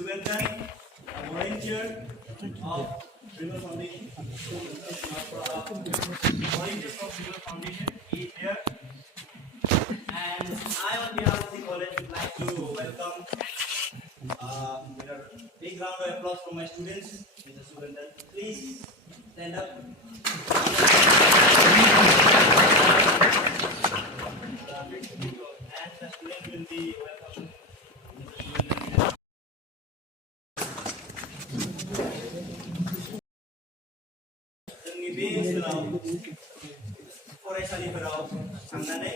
Sugandan, a volunteer of River Foundation. Volunteer from River Foundation is here. And I, on behalf of the college, would like to welcome with a big round of applause for my students. Mr. Sugandan, please stand up. And the students will be welcome. जोंनि बे ओनसोलाव फरायसालिफोराव थांनानै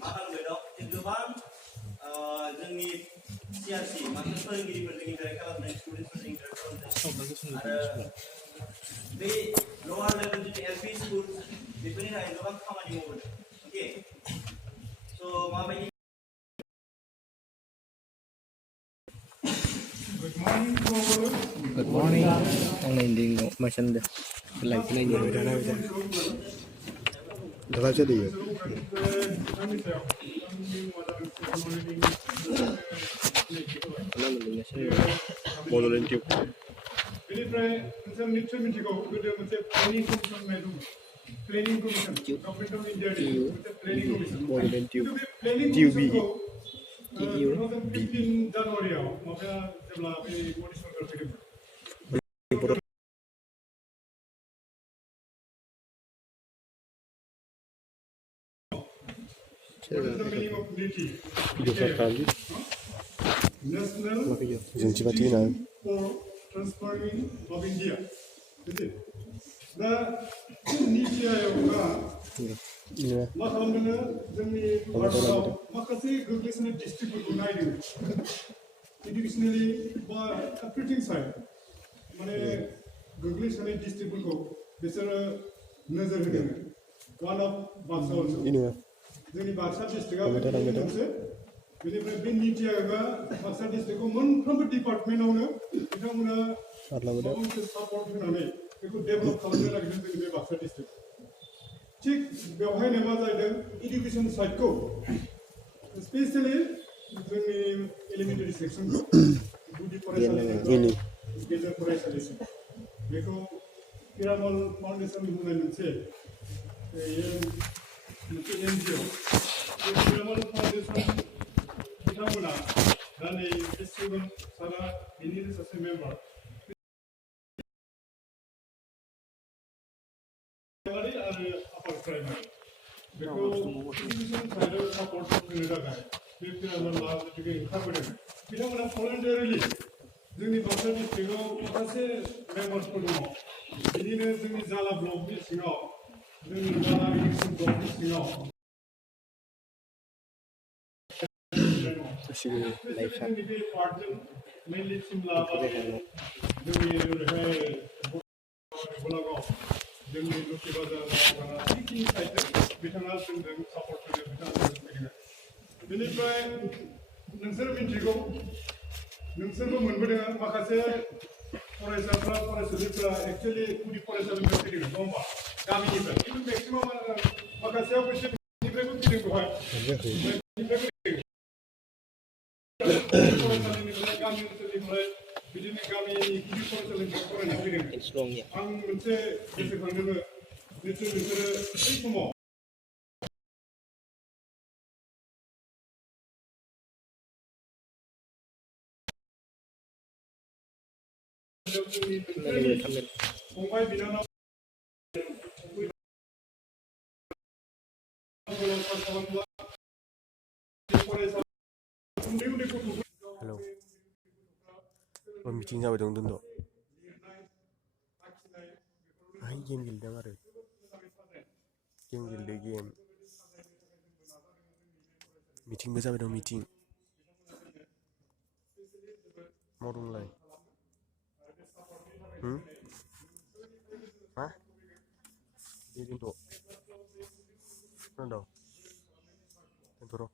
मा खालामबाय दं जे गोबां जोंनि सिआरसि माखासे फोरोंगिरिफोरजों इन्टारेक्ट खालामदों स्टुडेन्टफोरजों इन्टारेक्ट खालामदों आरो बे लवार लेभेल जितु एलपि स्कुल बेफोरनि थाखाय गोबां खामानि मावबोदों अके स' माबायदि Good morning. Ang hindi ko masanda. Live na yun. Dalam jadi ya. Volunteer. बेनिफ्राय जों निश्चय मिथिगौ गोदो मोनसे प्लेनिं कमिसन होननाय दं प्लेनिं कमिसन गभर्नमेन्ट अफ इन्डियानि मोनसे प्लेनिं कमिसन Volunteer. बे प्लेनिं TUB. कमिसनखौ 2015 जानुवारियाव माबाया जेब्ला बे मदि सरकार फैदोंमोन Video sarkali. National Janji mati na. for Transforming of India. दा निति आय'गा Ini मा खालामदों जोंनि भारतआव माखासे गोग्लैसोनाय डिस्ट्रिक्टफोरखौ नायदों इडुकेसनेलि बा एभ्रिथिं साइड माने गोग्लैसोनाय डिस्ट्रिक्टफोरखौ बिसोरो नोजोर होदों वान अफ बाक्सा ओनसोल ini जोंनि बाक्सा डिस्ट्रिक्टआ मोनसे बेनिफ्राय बे निति आय'गा बाक्सा डिस्ट्रिक्टखौ मोनफ्रोमबो डिपार्टमेन्टआवनो बिथांमोना माबा मोनसे सापर्ट होनानै बेखौ डेभेलप खालामनो नागिरदों जोंनि बे बाक्सा डिस्ट्रिक्ट थिग बेवहायनो मा जादों इडुकेसन साइडखौ स्पेसियेलि जोंनि एलिमेन्टारि सेक्सनखौ गुदि फरायसालिनिफ्राय गेजेर फरायसालिसिम बेखौ पिरामल फाउन्डेसन होननाय मोनसे एनजिअ बे पिरामल फाउन्डेसन बिथांमोना दा नै बे सुबुं सारा बेनिनो सासे मेम्बार प्राइमारि आरो आपार प्राइमारि बेखौ इडुकेसन साइडआव सापर्ट होनो थाखाय बे पिरामलआ जितुके ओंखारबोदों बिथांमोना भलन्टियारिलि जोंनि बाक्सा डिस्ट्रिक्टआव माखासे मेम्बार्सफोर दङ बिदिनो जोंनि जाला ब्लकनि सिङाव जोंनि जाला इडुकेसन ब्लकनि सिङाव जोंनि बे पार्टजों मेनलि सिमला जोंनि ओरैहाय गलागाव जोंनि लक्ष्मी बाजार जिखिनि साइडजों बिथाङा जोंजों सापर्ट होदों बिथाङा फैदों बेनिफ्राय नोंसोर मिथिगौ नोंसोरबो मोनबोदों माखासे फरायसाफ्रा फरायसुलिफ्रा एक्सुवेलि गुदि फरायसालिनिफ्राय फैदों नङा होमबा गामिनिफ्राय खिन्थु मेक्सिमाम माखासेयाव बेसेनिफ्रायबो फैदों बेवहाय फरायसालिनिफ्राय गामि ओनसोलनिफ्राय बिदिनो गामिनि गुदि फरायसालिनिफ्राय फरायना फैदों आं मोनसे गोसोखांदोङो निश्चय बिसोरो बै समाव फंबाय बिनानाव Hello. Meeting जाबाय दं दोनद'. आं गेम गेलेदों आरो. गेम गेलेदों गेम. मिटिंबो जाबाय दं मिटिं. माव दंलाय? मा? दे दोनद'. खोनादों? दोनथ' र'.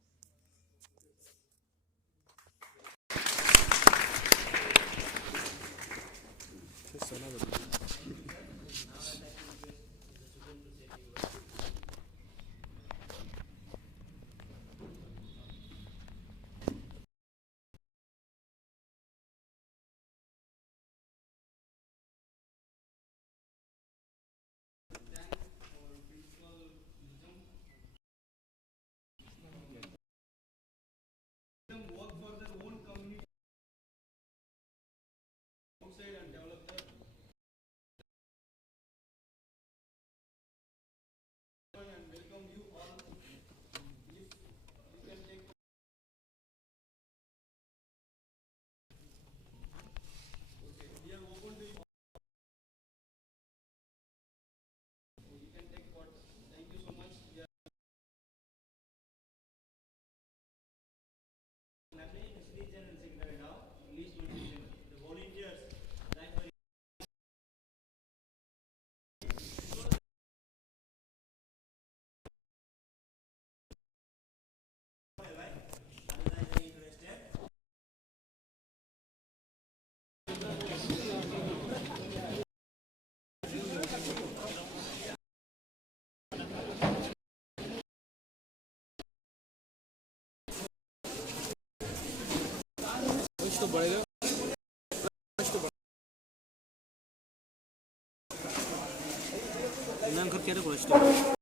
तो बढ़ेगा नाम कर क्या